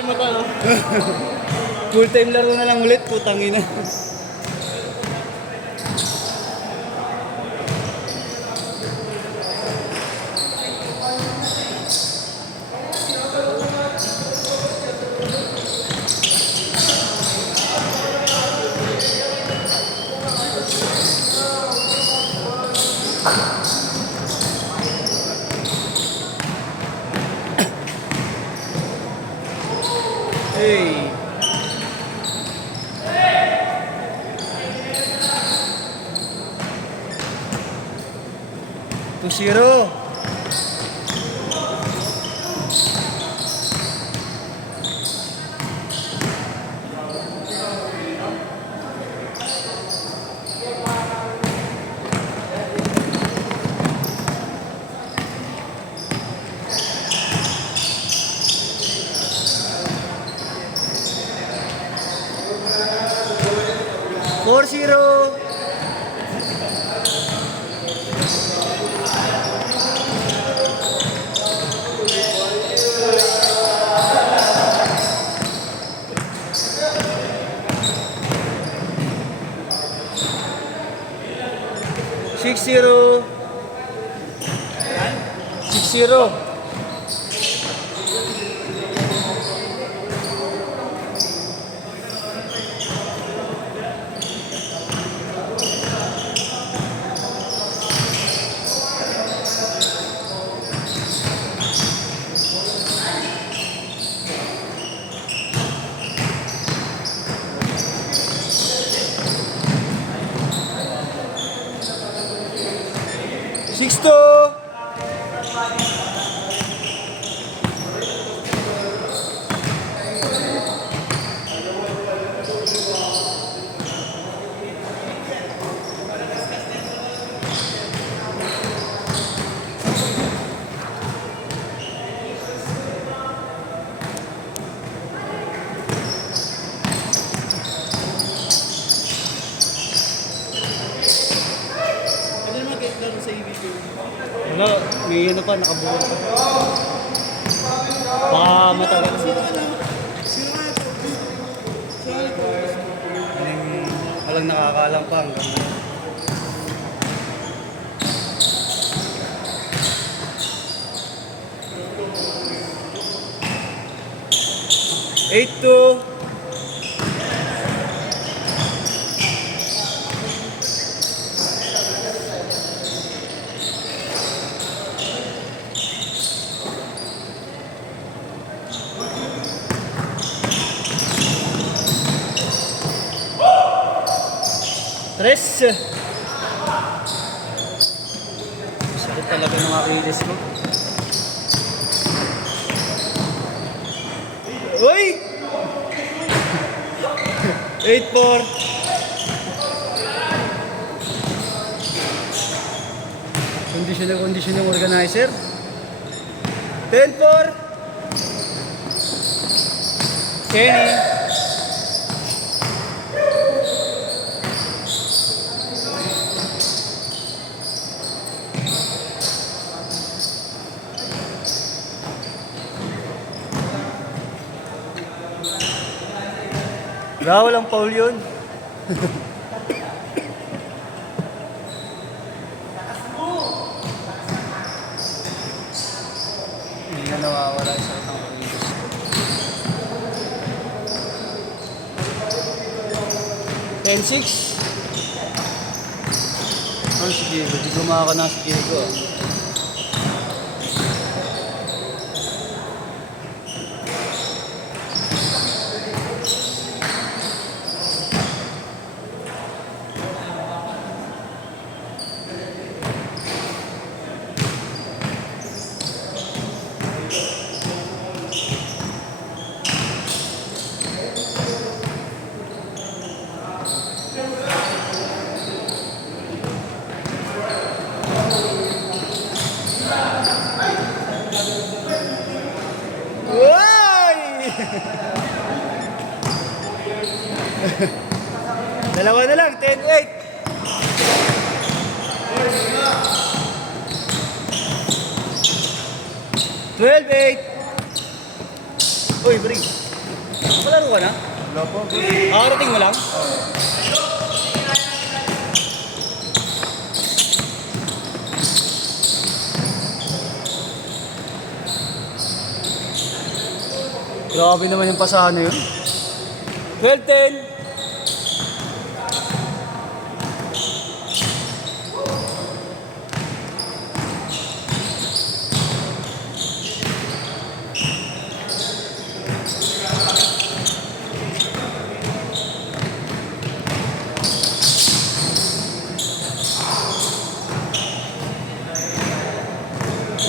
yung mata, no? Full time laro na lang ulit, putang ina. Hey. 2-0. Four zero. Six zero. 6-0. Sixto. Pwede naman kahit laro sa EVP. Wala, may ano pa, nakabuo pa. Baka matagal. Sino nga ito? Sino nga ito? Walang nakakaalam pa hanggang ngayon. 8-2. Tres. Sakit talaga ng Achilles ko. Uy! 8-4. Condition ng organizer. 10-4. Kenny. Walang foul yun. Hindi na nawawala sa ng Achilles. 10-6. Ano si Diego? Di gumaka na si Diego. Dalawa na lang, 10-8. Uy, break. Palaro ka na? Wala po. Kakarating mo lang? Grabe naman yung pasahan na yun. 12-10.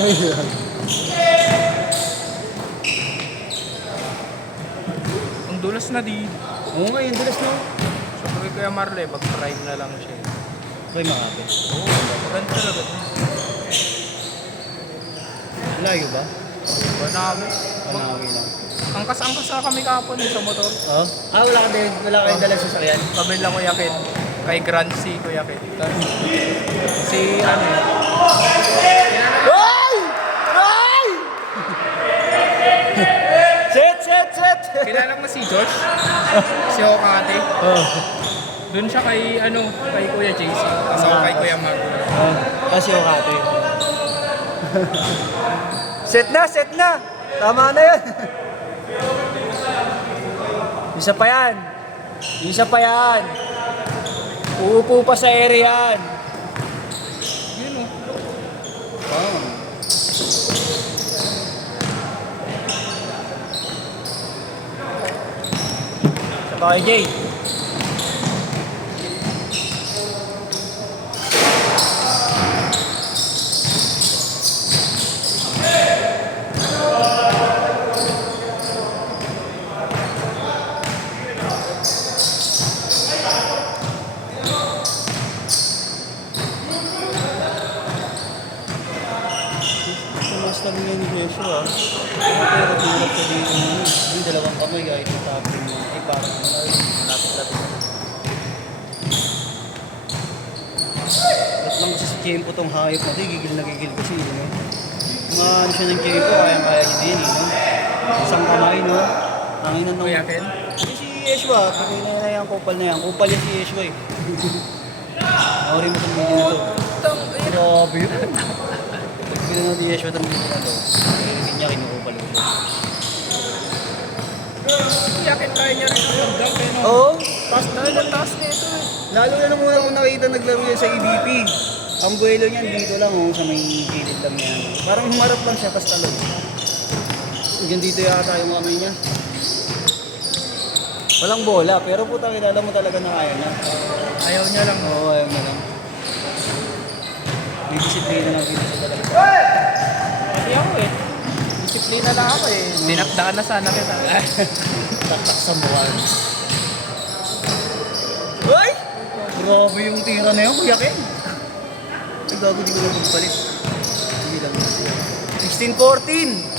Ayan. Ang dulas na di. Oo nga, yung dulas na. Sabi ko kaya Marle, mag-prime na lang siya. Okay, makapit. Oo, maganda talaga. Layo ba? Ba namin? Panawi lang. Angkas-angkas na kami kapon sa motor. Oo? Ah, wala ka din. Wala kayong dala sa sakyan. Kami lang Kuya Ken. Kay Grand C, Kuya Ken. Si ano eh. Ay! Ay! Set! Kilala mo si Josh? Si Okate? Oh. Doon siya kay ano, kay Kuya JC. Tapos ako kay Kuya Mag. Kasi yung kate. Set na! Tama na yan. Isa pa yan. Uupo pa sa area yan. Yun o. Oh. Sa pa kay Jay. Master niya ni Joshua ah. Pero tulad sa dito yung dalawang kamay kahit yung tapin mo. Ay parang lapit-lapit na. Ba't lang kasi si Chempo tong hayop na ito, gigil na gigil kasi yun eh. Mga ano siya ng Chempo, kayang-kaya niya din eh, no? Isang kamay, no? Hanginan ng... Kuya Ken? Kasi si Yeshua, pagay na yan, kupal na yan. Kupal yan si Yeshua eh. Nakuri mo itong video na to. Grabe yun. Pagkila na si Yeshua itong video na to. Hindi niya kinukupal ulit. Kuya Ken, kaya niya rin ang dunk eh, no? Oo. Taas na rin ang taas nito eh. Lalo na nung una kong nakita naglaro yan sa EDP. Ang buwelo niyan dito lang oh, sa may gilid lang yan. Parang humarap lang siya, tas talon. Hanggang dito yata yung kamay niya. Walang bola, pero puta kilala mo talaga na kaya niya. Ayaw niya lang. Oo, ayaw niya lang. May disiplina lang dito siya talaga. Hindi ako eh. Disiplina lang ako eh. Dinakdaan na sana kita. Taktak sa mukha. Ay! Grabe yung tira na yun, Kuya Ken. Ay, gago, di ko na magpalit. Hindi lang. 16-14!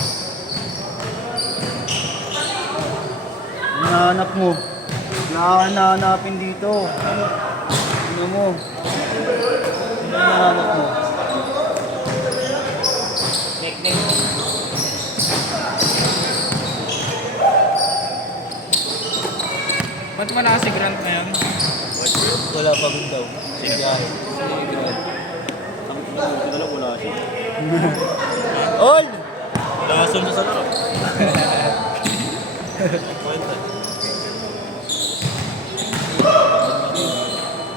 Hinahanap mo. Hinahanapin dito. Ano mo? Hinahanap mo. Ba't wala si Grant na yan? Wala pagod daw. Sige. All! Lason sa laro.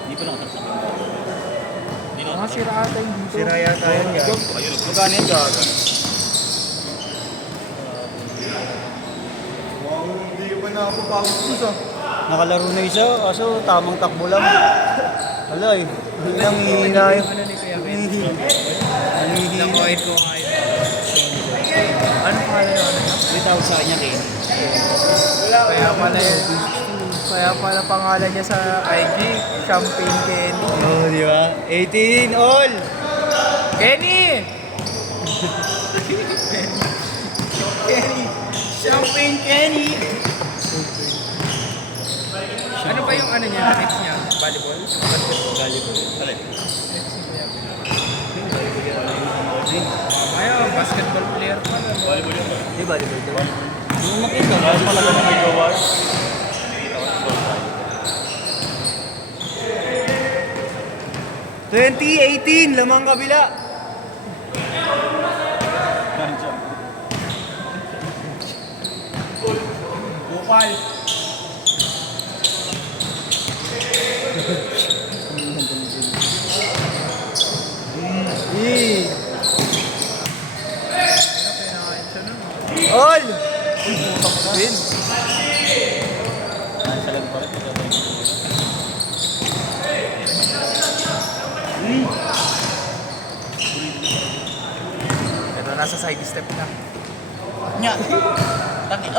Hindi pa nakatasak. Mga sira ata yung dito. Sira yata yan. Magkano yan, Gaga? Hindi pa na ako pagod ah. Nakalaro na isa, kaso tamang takbo lang. Hala eh. Ilang hihina yun. Ano ni Kuya Ken? Hihina. Nakuhit ko kahit. Ano pala yun? May tawag sa kanya, Ken. Kaya pala yun. Kaya pala pangalan niya sa IG, Champagne Kenny. Oo, di ba? 18 all! Kenny! Kenny! Champagne Kenny! Ano ba yung ano niya, next niya? Volleyball? Volleyball. Alin? Ayaw, basketball player pa. Di volleyball. Di volleyball. Yung makita, kahit pala ka na may gawa. ...2018, lamang kabila. Bukal. All! Win. Nonchalant pa rin. Ito, nasa side step na. Nya.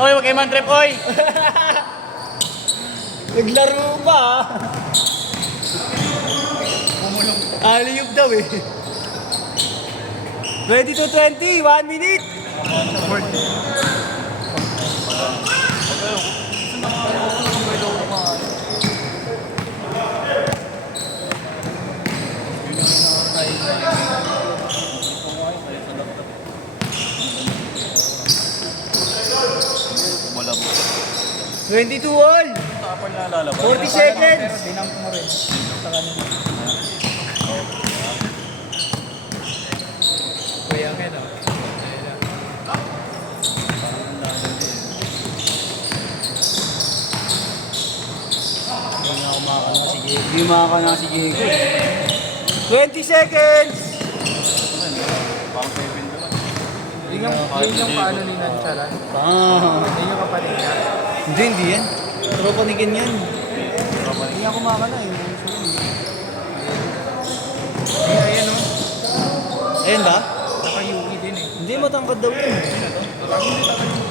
Oy, wag kayo man trip, oy. Naglaro pa ah. Aliyub daw eh. 22-20, 1 minute. Wala mo. 22 all. Kapal na lalabas. 40 seconds. Dinamp mo rin. Sa kanila. Kuya nga no? Hindi makakana si Diego. 20 seconds. Parang 7 naman. Yun yung paano ni Nancharan. Yun yung kapatid niya. Hindi yan. Tropa ni Ken yan. Tropa ni Hindi ako makakana eh. Ayan o. Ayun ba? Naka-UE din eh. Hindi, matangkad daw yun. Parang hindi talaga